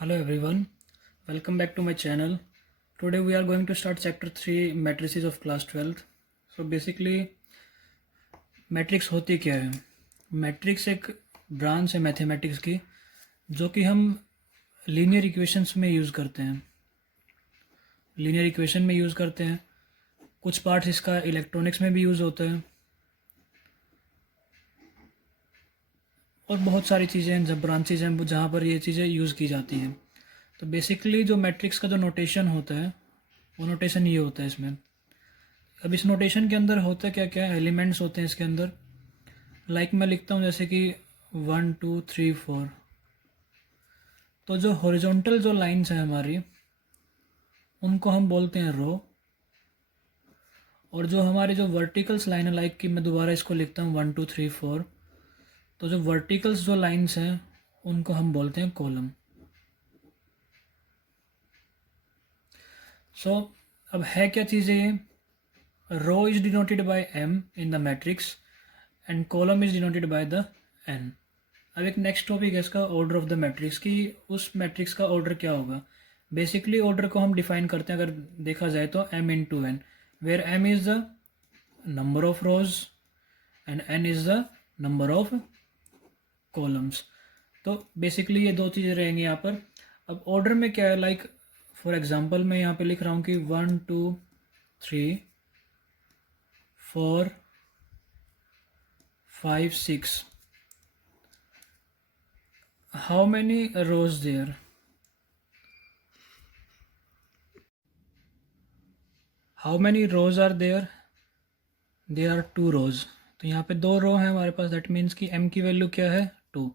Hello everyone, welcome back to my channel. Today we are going to start chapter 3 matrices of class 12th. So basically matrix होती क्या है? Matrix एक branch है mathematics की जो कि हम लीनियर इक्वेशंस में यूज़ करते हैं, लीनियर इक्वेशन में यूज़ करते हैं। कुछ पार्ट्स इसका इलेक्ट्रॉनिक्स में भी यूज़ होता है और बहुत सारी चीज़ें हैं जब ब्रांचेज हैं जहाँ पर ये चीज़ें यूज़ की जाती हैं। तो बेसिकली जो मैट्रिक्स का जो नोटेशन होता है वो नोटेशन ये होता है इसमें। अब इस नोटेशन के अंदर होता क्या क्या एलिमेंट्स होते हैं इसके अंदर। लाइक मैं लिखता हूँ जैसे कि 1 2 3 4। तो जो हॉरिजॉन्टल जो लाइंस हैं हमारी उनको हम बोलते हैं रो, और जो हमारी जो वर्टिकल्स लाइन है, लाइक कि मैं दोबारा इसको लिखता हूँ 1 2 3 4, तो जो वर्टिकल्स जो लाइंस हैं उनको हम बोलते हैं कॉलम। सो अब है क्या चीज़ें ये? Row is denoted by m in the matrix and column is denoted by the n। अब एक नेक्स्ट टॉपिक है इसका, ऑर्डर ऑफ द मैट्रिक्स, की उस मैट्रिक्स का ऑर्डर क्या होगा। बेसिकली ऑर्डर को हम डिफाइन करते हैं अगर देखा जाए तो m into n, where m is the number of rows and n is the number of columns. तो बेसिकली ये दो चीज़ें रहेंगी यहाँ पर। अब ऑर्डर में क्या है, लाइक फॉर एग्जांपल मैं यहाँ पे लिख रहा हूँ कि 1 2 3 4 5 6। How many rows there? How many rows are there? There are 2 rows. तो यहाँ पे 2 रो हैं हमारे पास, दैट मीन्स कि m की वैल्यू क्या है 2।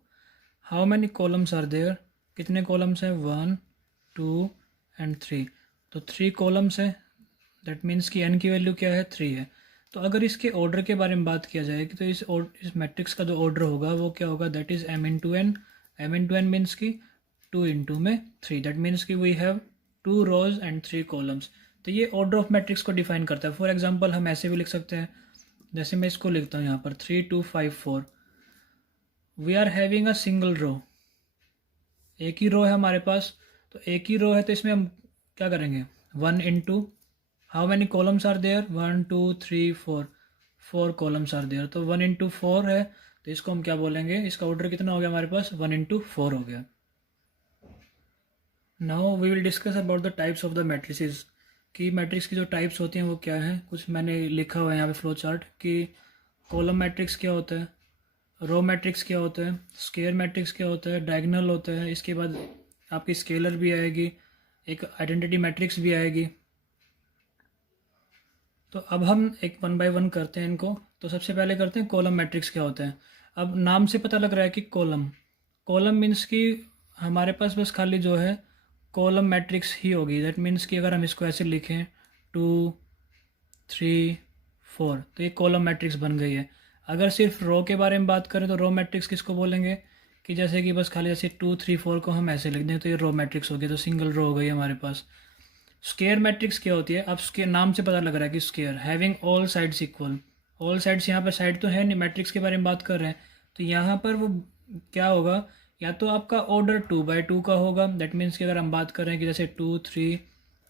How many columns are there? कितने कॉलम्स हैं 1 2 एंड 3। तो 3 कॉलम्स हैं, दैट मीन्स कि n की वैल्यू क्या है 3 है। तो अगर इसके ऑर्डर के बारे में बात किया जाए कि तो इस मैट्रिक्स का जो ऑर्डर होगा वो क्या होगा, that is m into n. m into n means कि 2 इंटू में 3, दैट मीन्स कि we have 2 rows and 3 columns. तो ये ऑर्डर ऑफ मैट्रिक्स को डिफाइन करता है। फॉर एग्जांपल हम ऐसे भी लिख सकते हैं, जैसे मैं इसको लिखता हूँ यहाँ पर 3 2 5 4। We are having a single row, एक ही रो है हमारे पास। तो एक ही रो है तो इसमें हम क्या करेंगे, 1 into how many columns are there 1 2 3 4, 4 columns are there. तो 1 इंटू 4 है, तो इसको हम क्या बोलेंगे, इसका ऑर्डर कितना हो गया हमारे पास 1 इंटू 4 हो गया। Now we will discuss about the types of the matrices, कि मैट्रिक्स की जो टाइप्स होती हैं वो क्या हैं। कुछ मैंने लिखा हुआ है यहाँ पे फ्लो चार्ट कि कॉलम मैट्रिक्स क्या होता है, रो मैट्रिक्स क्या होता है, स्क्वायर मैट्रिक्स क्या होता है, डायगोनल होता है, इसके बाद आपकी स्केलर भी आएगी, एक आइडेंटिटी मैट्रिक्स भी आएगी। तो अब हम एक वन बाय वन करते हैं इनको। तो सबसे पहले करते हैं कॉलम मैट्रिक्स क्या होता है। अब नाम से पता लग रहा है कि कॉलम, कॉलम मीन्स कि हमारे पास बस खाली जो है कॉलम मैट्रिक्स ही होगी। दैट मीन्स कि अगर हम इसको ऐसे लिखें 2 3 4, तो ये कॉलम मैट्रिक्स बन गई है। अगर सिर्फ रो के बारे में बात करें तो रो मैट्रिक्स किसको बोलेंगे, कि जैसे कि बस खाली जैसे 2 3 4 को हम ऐसे लिख दें तो ये रो मैट्रिक्स हो गई, तो सिंगल रो हो गई हमारे पास। स्केयर मैट्रिक्स क्या होती है, अब स्केयर नाम से पता लग रहा है कि square having all sides equal. All sides यहाँ पर साइड तो है नहीं, मैट्रिक्स के बारे में बात कर रहे हैं, तो यहाँ पर वो क्या होगा, या तो आपका ऑर्डर 2 बाय 2 का होगा। दैट मीन्स कि अगर हम बात कर रहे हैं कि जैसे 2 3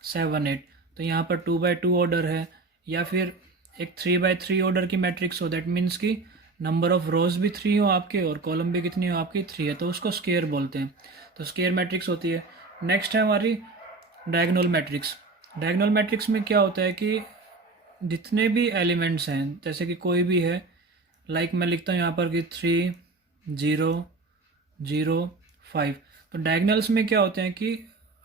7 8, तो यहाँ पर 2 बाय 2 ऑर्डर है, या फिर एक 3 बाय 3 ऑर्डर की मैट्रिक्स हो, दैट मीन्स कि नंबर ऑफ रोज भी 3 हो आपके और कॉलम भी कितनी हो आपकी 3 है, तो उसको स्केयर बोलते हैं। तो स्केयर मैट्रिक्स होती है। नेक्स्ट है हमारी डायगोनल मैट्रिक्स। डायगोनल मैट्रिक्स में क्या होता है कि जितने भी एलिमेंट्स हैं, जैसे कि कोई भी है, लाइक मैं लिखता हूँ यहाँ पर कि 3 0 0 5। तो डायगोनल्स में क्या होते हैं कि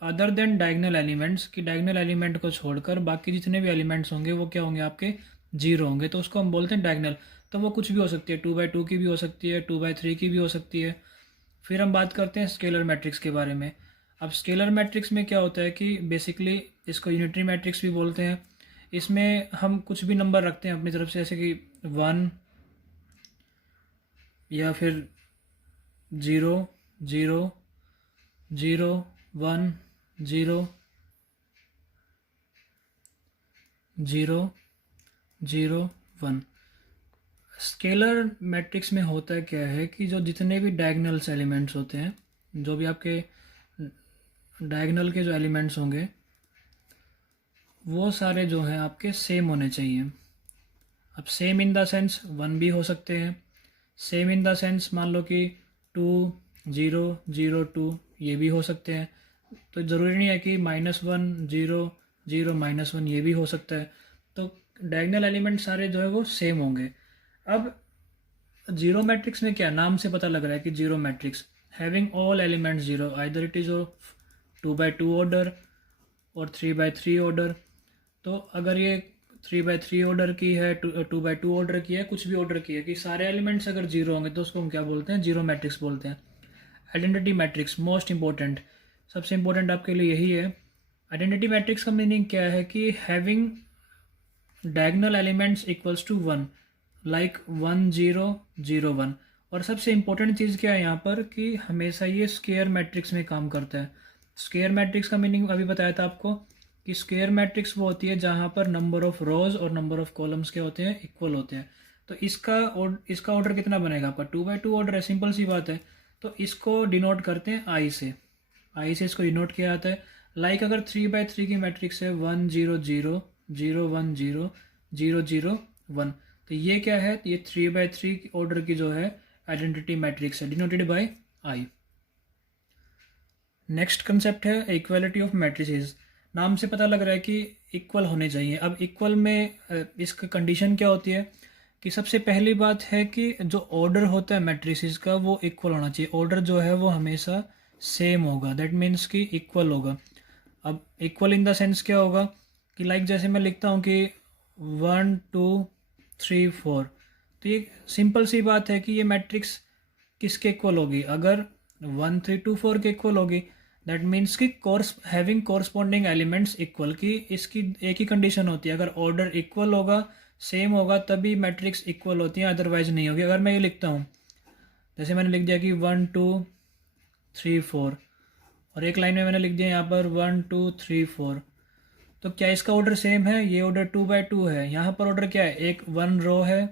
अदर देन डायगोनल एलिमेंट्स, कि डायगोनल एलिमेंट को छोड़कर बाकी जितने भी एलिमेंट्स होंगे वो क्या होंगे आपके 0 होंगे, तो उसको हम बोलते हैं डायगोनल। तो वो कुछ भी हो सकती है, 2 बाय 2 की भी हो सकती है, 2 बाय 3 की भी हो सकती है। फिर हम बात करते हैं स्केलर मैट्रिक्स के बारे में। अब स्केलर मैट्रिक्स में क्या होता है कि बेसिकली इसको यूनिटरी मैट्रिक्स भी बोलते हैं। इसमें हम कुछ भी नंबर रखते हैं अपनी तरफ से, जैसे कि 1 या फिर 0 0 0 1 0 0 0 1। स्केलर मैट्रिक्स में होता है क्या है कि जो जितने भी डायगोनल्स एलिमेंट्स होते हैं, जो भी आपके डायगोनल के जो एलिमेंट्स होंगे वो सारे जो हैं आपके सेम होने चाहिए। अब सेम इन द सेंस 1 भी हो सकते हैं, सेम इन द सेंस मान लो कि 2 0 0 2 ये भी हो सकते हैं। तो ज़रूरी नहीं है कि -1 0 0 -1 ये भी हो सकता है। तो डायगोनल एलिमेंट सारे जो है वो सेम होंगे। अब जीरो मैट्रिक्स में क्या, नाम से पता लग रहा है कि zero matrix having all elements zero, either it is of 2 by 2 order और 3 by 3 ऑर्डर। तो अगर ये 3 by 3 ऑर्डर की है, 2 by 2 ऑर्डर की है, कुछ भी ऑर्डर की है, कि सारे एलिमेंट्स अगर जीरो होंगे तो उसको हम क्या बोलते हैं, जीरो मैट्रिक्स बोलते हैं। आइडेंटिटी मैट्रिक्स मोस्ट इंपॉर्टेंट, सबसे इंपॉर्टेंट आपके लिए यही है। आइडेंटिटी मैट्रिक्स का मीनिंग क्या है कि having diagonal elements equals to 1, like 1 0 0 1। और सबसे इंपॉर्टेंट चीज़ क्या है यहाँ पर कि हमेशा ये स्क्वायर मैट्रिक्स में काम करता है। स्क्वायर मैट्रिक्स का मीनिंग अभी बताया था आपको कि स्क्वायर मैट्रिक्स वो होती है जहाँ पर नंबर ऑफ रोज और नंबर ऑफ कॉलम्स क्या होते हैं, इक्वल होते हैं। तो इसका ऑर्डर कितना बनेगा आपका, 2 by 2 ऑर्डर है, सिंपल सी बात है। तो इसको डिनोट करते हैं आई से, आई से इसको डिनोट किया जाता है। लाइक अगर 3 by 3 की मैट्रिक्स है 1 0 0 0 1 0 0 0 1, तो ये क्या है, ये 3 by 3 ऑर्डर की जो है आइडेंटिटी मैट्रिक्स है, denoted by I. Next concept है इक्वालिटी ऑफ मैट्रिसेस। नाम से पता लग रहा है कि इक्वल होने चाहिए। अब इक्वल में इसका कंडीशन क्या होती है कि सबसे पहली बात है कि जो ऑर्डर होता है मैट्रिसेस का वो इक्वल होना चाहिए। ऑर्डर जो है वो हमेशा सेम होगा, दैट मीन्स कि इक्वल होगा। अब इक्वल इन द सेंस क्या होगा कि लाइक जैसे मैं लिखता हूँ कि 1 2 3 4, तो ये सिंपल सी बात है कि ये मैट्रिक्स किसके इक्वल होगी, अगर 1 3 2 4 के इक्वल होगी। दैट मीन्स कि हैविंग कोरस्पॉन्डिंग एलिमेंट्स इक्वल, की इसकी एक ही कंडीशन होती है, अगर ऑर्डर इक्वल होगा, सेम होगा, तभी मैट्रिक्स इक्वल होती है, अदरवाइज नहीं होगी। अगर मैं ये लिखता हूँ, जैसे मैंने लिख दिया कि 1 2 3 4, और एक लाइन में मैंने लिख दिया यहाँ पर 1 2 3 4, तो क्या इसका ऑर्डर सेम है, ये ऑर्डर 2 by 2 है। यहाँ पर ऑर्डर क्या है, एक 1 रो है,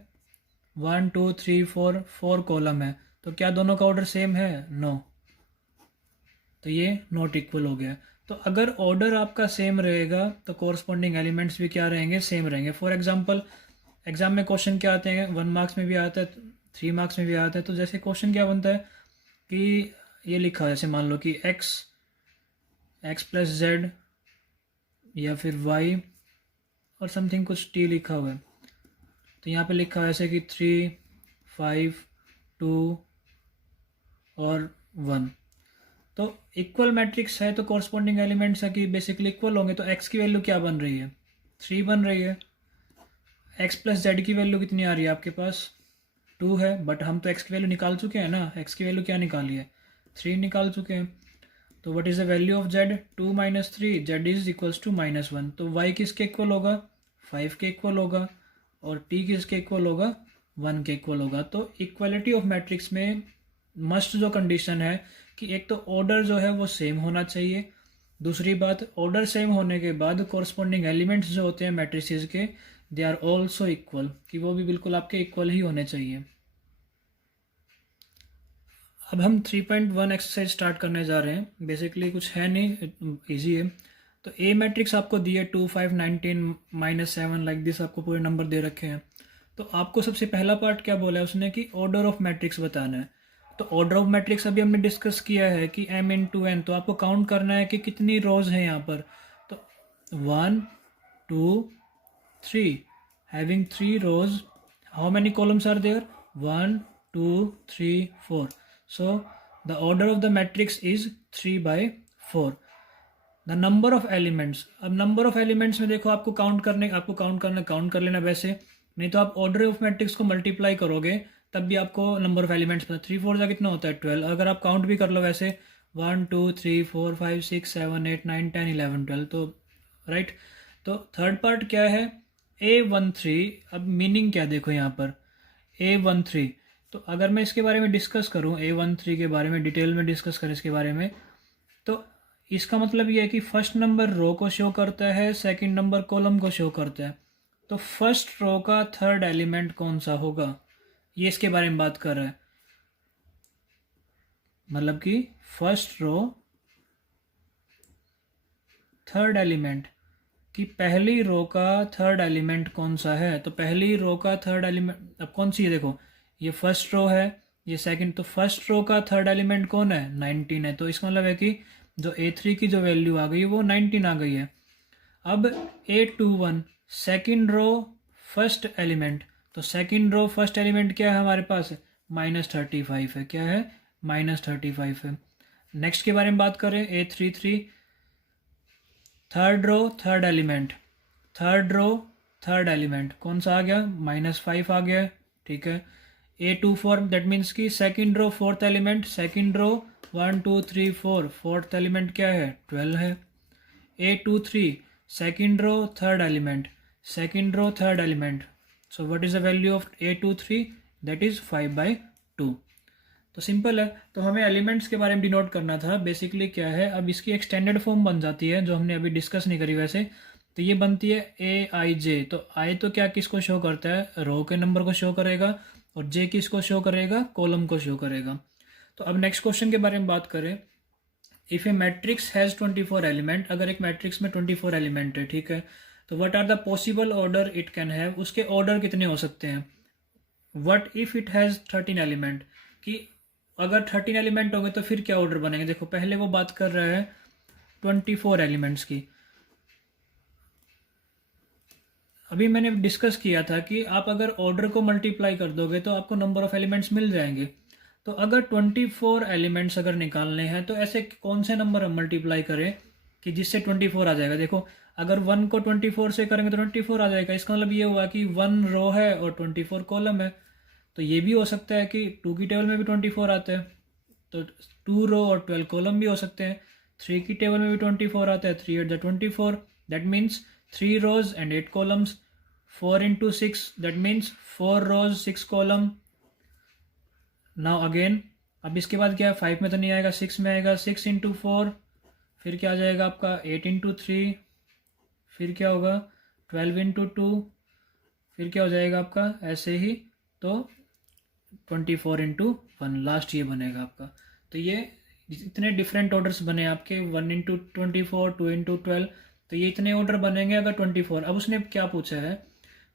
1 2 3 4 4 कॉलम है, तो क्या दोनों का ऑर्डर सेम है, नो। तो ये नॉट इक्वल हो गया। तो अगर ऑर्डर आपका सेम रहेगा तो कोरस्पॉन्डिंग एलिमेंट्स भी क्या रहेंगे, सेम रहेंगे। फॉर एग्जांपल एग्जाम में क्वेश्चन क्या आते हैं, 1 मार्क्स में भी आता है, 3 मार्क्स में भी आता है। तो जैसे क्वेश्चन क्या बनता है कि ये लिखा है, जैसे मान लो कि x प्लस जेड या फिर y और समथिंग कुछ t लिखा हुआ है। तो यहाँ पे लिखा है ऐसे कि 3 5 2 और 1। तो इक्वल मैट्रिक्स है तो कॉरस्पॉन्डिंग एलिमेंट्स है कि बेसिकली इक्वल होंगे। तो x की वैल्यू क्या बन रही है, 3 बन रही है। x प्लस जेड की वैल्यू कितनी आ रही है आपके पास, 2 है, बट हम तो x की वैल्यू निकाल चुके हैं ना। x की वैल्यू क्या निकाली है, 3 निकाल चुके हैं। तो what is the value of z, 2 - 3, z is equals to -1। तो y किसके इक्वल होगा, 5 के इक्वल होगा, और t किसके इक्वल होगा, 1 के इक्वल होगा। तो इक्वालिटी ऑफ मैट्रिक्स में मस्ट जो कंडीशन है कि एक तो ऑर्डर जो है वो सेम होना चाहिए, दूसरी बात ऑर्डर सेम होने के बाद कॉरस्पॉन्डिंग एलिमेंट्स जो होते हैं मैट्रिसेस के, दे आर ऑल्सो इक्वल, कि वो भी बिल्कुल आपके इक्वल ही होने चाहिए। अब हम 3.1 एक्सरसाइज स्टार्ट करने जा रहे हैं। बेसिकली कुछ है नहीं, इजी है। तो ए मैट्रिक्स आपको दी है 2 5 19 -7 लाइक दिस, आपको पूरे नंबर दे रखे हैं। तो आपको सबसे पहला पार्ट क्या बोला है उसने कि ऑर्डर ऑफ मैट्रिक्स बताना है। तो ऑर्डर ऑफ मैट्रिक्स अभी हमने डिस्कस किया है कि m × n, तो आपको काउंट करना है कि कितनी रोज हैं यहाँ पर। तो 1 2 3, having 3 rows, how many columns are there, 1 2 3 4। So the order of the matrix is 3 by 4। The number of elements, अब नंबर ऑफ एलिमेंट्स में देखो आपको काउंट कर लेना वैसे, नहीं तो आप ऑर्डर ऑफ मैट्रिक्स को मल्टीप्लाई करोगे तब भी आपको नंबर ऑफ एलिमेंट्स पता। 3 4 का कितना होता है, 12। अगर आप काउंट भी कर लो वैसे 1 2 3 4 5 6 7 8 9 10 11 12, तो राइट। तो थर्ड पार्ट क्या है, A13। अब मीनिंग क्या देखो यहाँ पर A13। तो अगर मैं इसके बारे में डिस्कस करूँ, A13 के बारे में डिटेल में डिस्कस करें इसके बारे में, तो इसका मतलब ये है कि फर्स्ट नंबर रो को शो करता है, सेकंड नंबर कॉलम को शो करता है। तो फर्स्ट रो का थर्ड एलिमेंट कौन सा होगा, ये इसके बारे में बात कर रहा है। मतलब कि फर्स्ट रो थर्ड एलिमेंट कि पहली रो का थर्ड एलिमेंट कौन सा है। तो पहली रो का थर्ड एलिमेंट अब कौन सी है, देखो ये फर्स्ट रो है, ये सेकंड, तो फर्स्ट रो का थर्ड एलिमेंट कौन है, 19 है। तो इसका मतलब है कि जो A3 की जो वैल्यू आ गई वो 19 आ गई है। अब A21 second row first element, तो सेकंड रो फर्स्ट एलिमेंट क्या है हमारे पास, -35 है। क्या है, -35 है। नेक्स्ट के बारे में बात करें, A33 third row third element, third row third element कौन सा आ गया, -5 आ गया, ठीक है। A24 दैट मीन्स कि second row fourth element, second row 1 2 3 4 fourth element क्या है, 12 है। A23 second row third element, second row third element, so what is the value of A23, that is 5/2। तो सिंपल है। तो हमें एलिमेंट्स के बारे में डिनोट करना था। बेसिकली क्या है, अब इसकी एक्सटेंडेड फॉर्म बन जाती है जो हमने अभी डिस्कस नहीं करी वैसे। तो ये बनती है AIJ। तो आई तो क्या किसको शो करता है, रो के नंबर को शो करेगा, और जे किसको शो करेगा, कॉलम को शो करेगा। तो अब नेक्स्ट क्वेश्चन के बारे में बात करें। If A matrix has 24 element, अगर एक मैट्रिक्स में 24 एलिमेंट है, ठीक है, तो what are the possible order it can have, उसके ऑर्डर कितने हो सकते हैं। What if it has 13 element, कि अगर 13 एलिमेंट होंगे तो फिर क्या ऑर्डर बनेंगे। देखो पहले वो बात कर रहा है 24 एलिमेंट्स की। अभी मैंने डिस्कस किया था कि आप अगर ऑर्डर को मल्टीप्लाई कर दोगे तो आपको नंबर ऑफ एलिमेंट्स मिल जाएंगे। तो अगर 24 एलिमेंट्स अगर निकालने हैं तो ऐसे कौन से नंबर हम मल्टीप्लाई करें कि जिससे 24 आ जाएगा। देखो अगर 1 को 24 से करेंगे तो 24 आ जाएगा। इसका मतलब ये हुआ कि 1 रो है और 24 कॉलम है। तो ये भी हो सकता है कि 2 की टेबल में भी 24 आते हैं, तो 2 रो और 12 कॉलम भी हो सकते हैं। 3 की टेबल में भी 24 आता है, 3 8 24, that means 3 rows and 8 columns. 4 into 6 that means 4 rows 6 column. Now again अब इसके बाद क्या है, 5 में तो नहीं आएगा, 6 में आएगा। 6 into 4, फिर क्या आ जाएगा आपका 8 into 3, फिर क्या होगा 12 into 2, फिर क्या हो जाएगा आपका ऐसे ही, तो 24 into 1 लास्ट ये बनेगा आपका। तो ये इतने डिफरेंट ऑर्डर्स बने आपके, 1 into 24, 2 into 12, तो ये इतने ऑर्डर बनेंगे अगर 24। अब उसने क्या पूछा है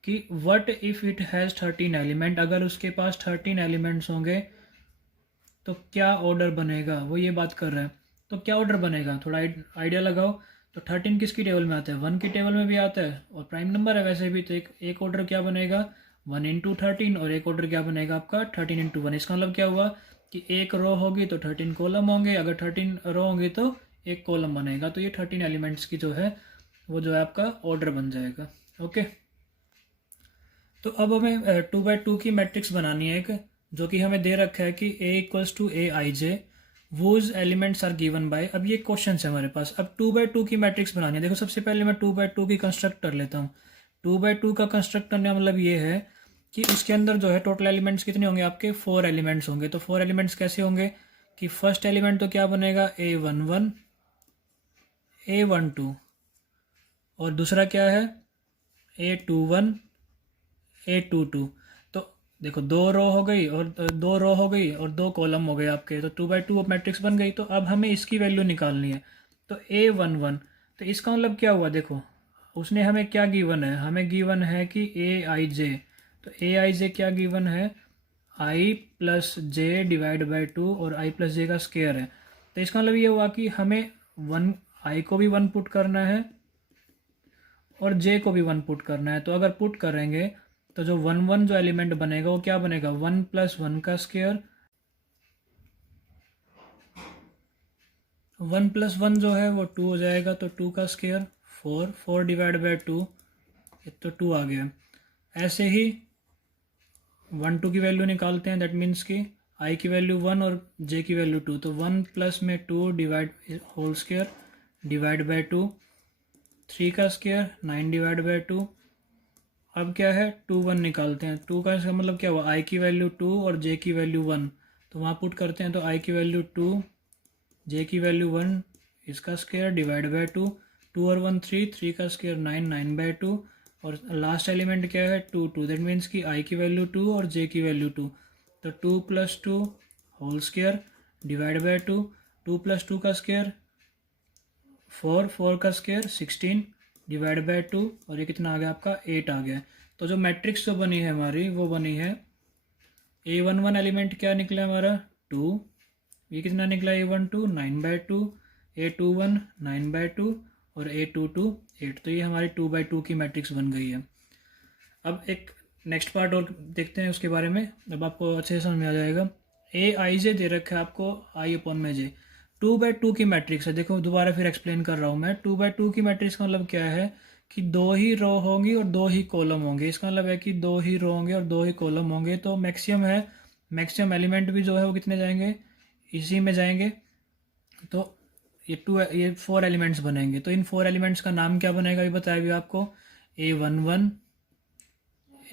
कि what if it has 13 element, अगर उसके पास 13 एलिमेंट्स होंगे तो क्या ऑर्डर बनेगा, वो ये बात कर रहा है। तो क्या ऑर्डर बनेगा, थोड़ा आइडिया लगाओ। तो 13 किसकी टेबल में आता है, 1 की टेबल में भी आता है, और प्राइम नंबर है वैसे भी। तो एक ऑर्डर क्या बनेगा, 1 into 13, और एक ऑर्डर क्या बनेगा आपका 13 into 1। इसका मतलब क्या हुआ कि एक रो होगी तो 13 कॉलम होंगे, अगर 13 रो होंगी तो एक कॉलम बनेगा। तो ये 13 एलिमेंट्स की जो है वो जो है आपका ऑर्डर बन जाएगा। ओके, तो अब हमें 2x2 की मैट्रिक्स बनानी है एक, जो कि हमें दे रखा है कि A = AIJ whose elements are given by. अब ये क्वेश्चन है हमारे पास। अब 2x2 की मैट्रिक्स बनानी है। देखो सबसे पहले मैं 2x2 की कंस्ट्रक्ट कर लेता हूँ। 2x2 का कंस्ट्रक्ट करने का मतलब ये है कि उसके अंदर जो है टोटल एलिमेंट्स कितने होंगे आपके, 4 एलिमेंट्स होंगे। तो 4 एलिमेंट्स कैसे होंगे कि फर्स्ट एलिमेंट तो क्या बनेगा, A11 A12, और दूसरा क्या है A21 A22। तो देखो 2 रो हो गई और 2 कॉलम हो गए आपके। तो 2x2 मैट्रिक्स बन गई। तो अब हमें इसकी वैल्यू निकालनी है। तो A11, तो इसका मतलब क्या हुआ, देखो उसने हमें क्या गिवन है, हमें गिवन है कि AIJ। तो AIJ क्या गिवन है, I+J/2, और I+J का स्क्वायर है। तो इसका मतलब ये हुआ कि हमें I को भी 1 पुट करना है और J को भी 1 पुट करना है। तो अगर पुट करेंगे तो जो 1 जो एलिमेंट बनेगा वो क्या बनेगा, 1 + 1 का स्क्वायर। 1 + 1 जो है वो 2 हो जाएगा, तो 2 का स्क्वायर 4, 4/2, तो 2 आ गया। ऐसे ही 1 2 की वैल्यू निकालते हैं, दैट मीन्स कि I की वैल्यू 1 और J की वैल्यू 2। तो 1 + में 2 होल स्क्वायर डिवाइड 2, 3 का स्क्वायर 9/2। अब क्या है 2 1 निकालते हैं। 2 का इसका मतलब क्या हुआ, I की वैल्यू 2 और J की वैल्यू 1। तो वहाँ पुट करते हैं, तो I की वैल्यू 2, J की वैल्यू 1, इसका स्क्वायर डिवाइड 2, 2 और 1 3, 3 का स्क्वायर 9, 9/2, और लास्ट एलिमेंट क्या है 2 2। दैट मीन्स कि I की वैल्यू 2 और J की वैल्यू 2। तो 2 + 2 होल स्क्वायर डिवाइड 2, 2 + 2 का स्क्वायर 4, 4 का स्क्वायर 16 डिवाइड बाय 2, और ये कितना आ गया आपका 8 आ गया। तो जो मैट्रिक्स जो बनी है हमारी वो बनी है A11 एलिमेंट क्या निकला हमारा 2, ये कितना निकला A12 9/2, A21 9/2 और A22 8। तो ये हमारी 2/2 की मैट्रिक्स बन गई है। अब एक नेक्स्ट पार्ट और देखते हैं उसके बारे में, अब आपको अच्छे से समझ में आ जाएगा। A दे रखा है आपको I/J, 2/2 की मैट्रिक्स है। देखो दोबारा फिर एक्सप्लेन कर रहा हूँ मैं। 2/2 की मैट्रिक्स का मतलब क्या है कि 2 ही रो होंगी और 2 ही कॉलम होंगे। इसका मतलब है कि 2 ही रो होंगे और 2 ही कॉलम होंगे। तो मैक्सिमम है, मैक्सिमम एलिमेंट भी जो है वो कितने जाएंगे, इसी में जाएंगे। तो ये 4 एलिमेंट्स बनेंगे। तो इन 4 एलिमेंट्स का नाम क्या बनेगा ये बताया भी आपको, A11,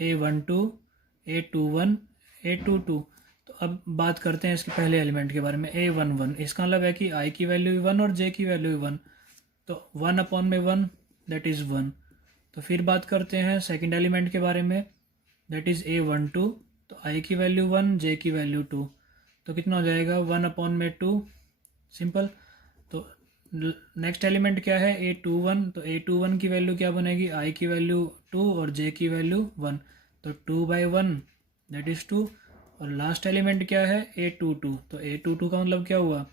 A12, A21, A22। तो अब बात करते हैं इसके पहले एलिमेंट के बारे में, A11। इसका मतलब है कि I की वैल्यू 1 और J की वैल्यू 1, तो 1/1 दैट इज़ 1। तो फिर बात करते हैं सेकंड एलिमेंट के बारे में, दैट इज़ A12। तो I की वैल्यू 1, J की वैल्यू 2, तो कितना हो जाएगा 1/2, सिंपल। तो नेक्स्ट एलिमेंट क्या है A21। तो A21 की वैल्यू क्या बनेगी, I की वैल्यू 2 और J की वैल्यू 1, तो 2/1 दैट इज़ 2। और लास्ट एलिमेंट क्या है A22। तो A22 का मतलब क्या हुआ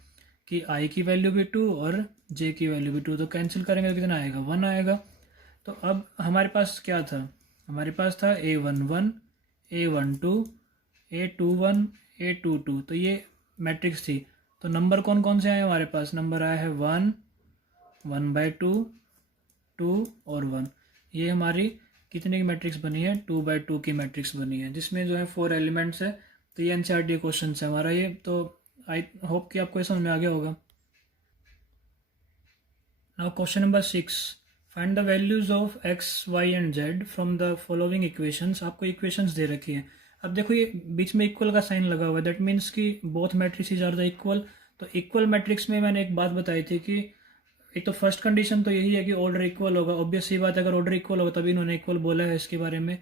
कि I की वैल्यू भी 2 और J की वैल्यू भी 2, तो कैंसिल करेंगे तो कितना आएगा 1 आएगा। तो अब हमारे पास क्या था, हमारे पास था A11, A12, A21, A22। तो ये मैट्रिक्स थी। तो नंबर कौन कौन से आए हमारे पास, नंबर आया है 1, 1/2, 2 और 1। ये हमारी कितने की मैट्रिक्स बनी है, 2/2 की मैट्रिक्स बनी है, जिसमें जो है 4 एलिमेंट्स है। तो ये NCERT क्वेश्चन है हमारा ये। तो आई होप कि आपको ये समझ में आ गया होगा। Now question number 6, find the values of x, y and z from the following equations. आपको इक्वेशंस दे रखी है। अब देखो ये बीच में इक्वल का साइन लगा हुआ है, दैट मीन्स कि both matrix are the equal. तो इक्वल मैट्रिक्स में मैंने एक बात बताई थी कि एक तो फर्स्ट कंडीशन तो यही है कि ऑर्डर इक्वल होगा। ऑब्वियस सी बात है, अगर ऑर्डर इक्वल होगा तभी इन्होंने इक्वल बोला है इसके बारे में।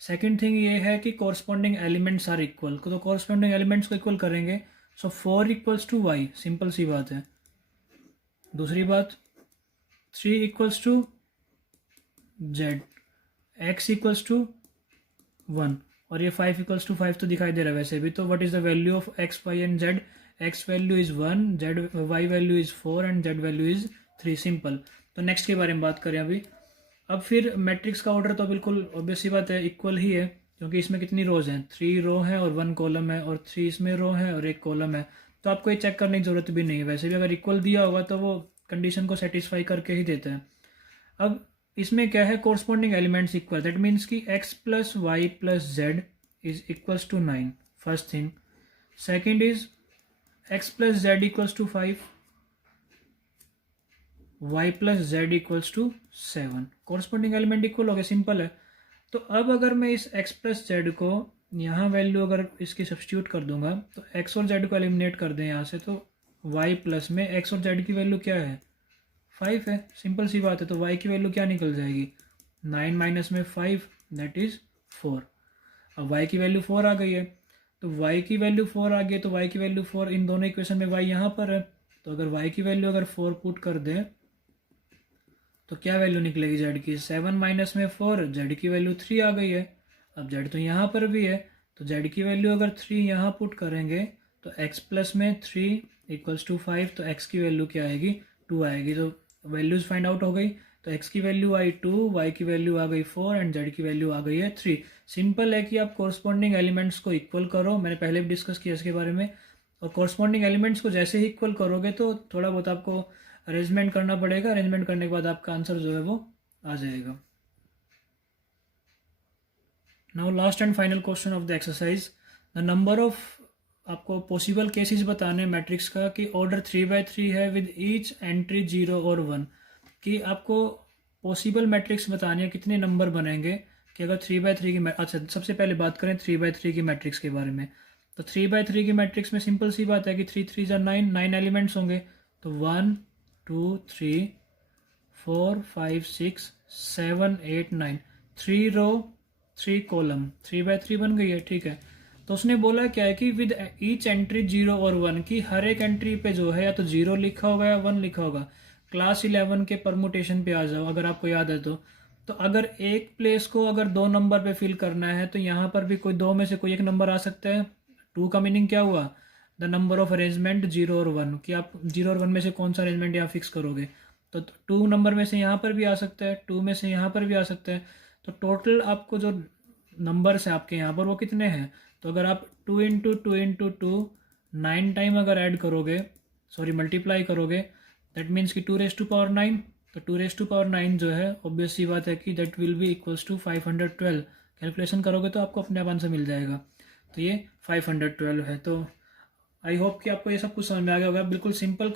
सेकंड थिंग ये है कि कॉरस्पॉन्डिंग एलिमेंट्स आर इक्वल, तो कॉरस्पॉन्डिंग एलिमेंट्स को इक्वल करेंगे। So 4 equals to y, simple सी बात है। दूसरी बात 3 equals to z, x equals to 1, और ये 5 इक्वल्स टू 5 तो दिखाई दे रहा है वैसे भी। तो what is the value of x, y and z, x value is 1, z y value is 4 and z value is 3, simple. तो नेक्स्ट के बारे में बात करें अभी। अब फिर मैट्रिक्स का ऑर्डर तो बिल्कुल ऑब्वियस सी बात है इक्वल ही है, क्योंकि इसमें कितनी रोज हैं, 3 रो हैं और 1 कॉलम है, और 3 इसमें रो है और 1 कॉलम है। तो आपको ये चेक करने की जरूरत भी नहीं है, वैसे भी अगर इक्वल दिया होगा तो वो कंडीशन को सेटिस्फाई करके ही देते हैं। अब इसमें क्या है, corresponding elements equal, that means कि x plus y plus z is equals to 9, first thing. Second is x plus z equals to 5, y plus z equals to 7। Corresponding element equal हो गया, सिंपल है। तो अब अगर मैं इस x plus Z को यहाँ वैल्यू अगर इसकी सब्स्टिट्यूट कर दूंगा, तो x और z को एलिमिनेट कर दें यहाँ से, तो y प्लस में x और z की वैल्यू क्या है 5 है, सिंपल सी बात है। तो y की वैल्यू क्या निकल जाएगी, 9 माइनस में 5 दैट इज 4। अब y की वैल्यू 4 आ गई है, तो y की वैल्यू 4 आ गई है, तो y की वैल्यू 4, इन दोनों इक्वेशन में y यहाँ पर है। तो अगर y की वैल्यू अगर 4 पुट कर दें तो क्या वैल्यू निकलेगी z की, 7 माइनस में 4, z की वैल्यू 3 आ गई है। अब z तो यहाँ पर भी है, तो z की वैल्यू अगर 3 यहाँ पुट करेंगे तो x प्लस में 3 इक्वल्स टू 5, तो x की वैल्यू क्या आएगी 2 आएगी। तो वैल्यूज फाइंड आउट हो गई। तो x की वैल्यू आई 2, y की वैल्यू आ गई 4 एंड z की वैल्यू आ गई है 3। सिंपल है कि आप कोरस्पॉन्डिंग एलिमेंट्स को इक्वल करो, मैंने पहले भी डिस्कस किया इसके बारे में। और कोरस्पॉन्डिंग एलिमेंट्स को जैसे ही इक्वल करोगे तो थोड़ा बहुत आपको अरेंजमेंट करना पड़ेगा, अरेंजमेंट करने के बाद आपका आंसर जो है वो आ जाएगा। Now last and final question of the exercise, the number of, आपको पॉसिबल केसेस बताने मैट्रिक्स का कि ऑर्डर 3/3 है विद ईच एंट्री 0 और 1, कि आपको पॉसिबल मैट्रिक्स बतानी है कितने नंबर बनेंगे कि अगर 3/3 की, अच्छा सबसे पहले बात करें 3/3 की मैट्रिक्स के बारे में। तो 3/3 की मैट्रिक्स में सिंपल सी बात है कि 3 3 9, 9 एलिमेंट्स होंगे। तो 1 2 3 4 5 6 7 8 9, 3 रो 3 कॉलम, 3/3 बन गई है, ठीक है। तो उसने बोला क्या है कि विद ईच एंट्री 0 और 1, की हर एक एंट्री पे जो है या तो 0 लिखा होगा या 1 लिखा होगा। क्लास 11 के परमुटेशन पे आ जाओ, अगर आपको याद है तो अगर एक प्लेस को अगर 2 नंबर पे फिल करना है तो यहाँ पर भी कोई 2 में से कोई एक नंबर आ सकता है। 2 का मीनिंग क्या हुआ, द नंबर ऑफ अरेंजमेंट 0 और 1, कि आप 0 और 1 में से कौन सा अरेंजमेंट यहाँ फिक्स करोगे। तो 2 नंबर में से यहाँ पर भी आ सकता है, 2 में से यहाँ पर भी आ सकता है। तो टोटल आपको जो नंबर्स है आपके यहाँ पर वो कितने हैं। तो अगर आप 2 इंटू 2 इंटू 2 9 टाइम अगर ऐड करोगे, सॉरी मल्टीप्लाई करोगे, दैट मीन्स कि 2⁻9। तो 2⁻9 जो है ऑब्वियस सी बात है कि that will be equals to 512। Calculation करोगे तो आपको अपने आप आंसर मिल जाएगा। तो ये 512 है। तो आई होप कि आपको ये सब कुछ समझ में आ गया होगा। बिल्कुल सिंपल